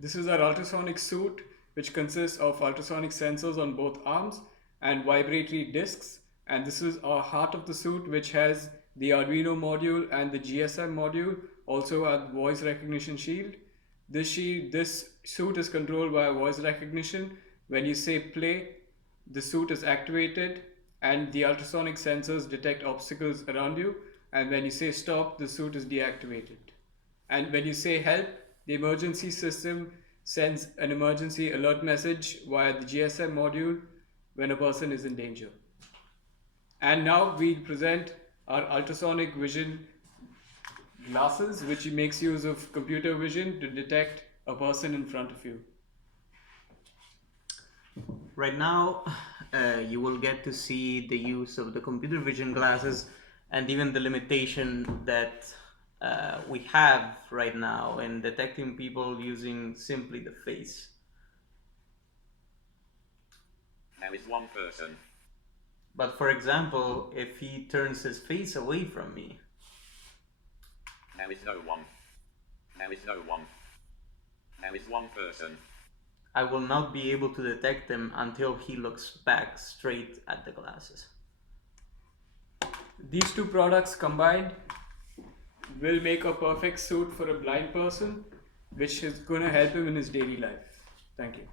This is our ultrasonic suit, which consists of ultrasonic sensors on both arms and vibratory discs. And this is our heart of the suit, which has the Arduino module and the GSM module, also a voice recognition shield. This suit is controlled by voice recognition. When you say play, the suit is activated and the ultrasonic sensors detect obstacles around you. And when you say stop, the suit is deactivated. And when you say help, the emergency system sends an emergency alert message via the GSM module when a person is in danger. And now we present our ultrasonic vision glasses, which makes use of computer vision to detect a person in front of you. Right now, you will get to see the use of the computer vision glasses and even the limitation that we have right now in detecting people using simply the face. There is one person. But for example, if he turns his face away from me, there is no one. There is no one. There is one person. I will not be able to detect him until he looks back straight at the glasses. These two products combined will make a perfect suit for a blind person, which is going to help him in his daily life. Thank you.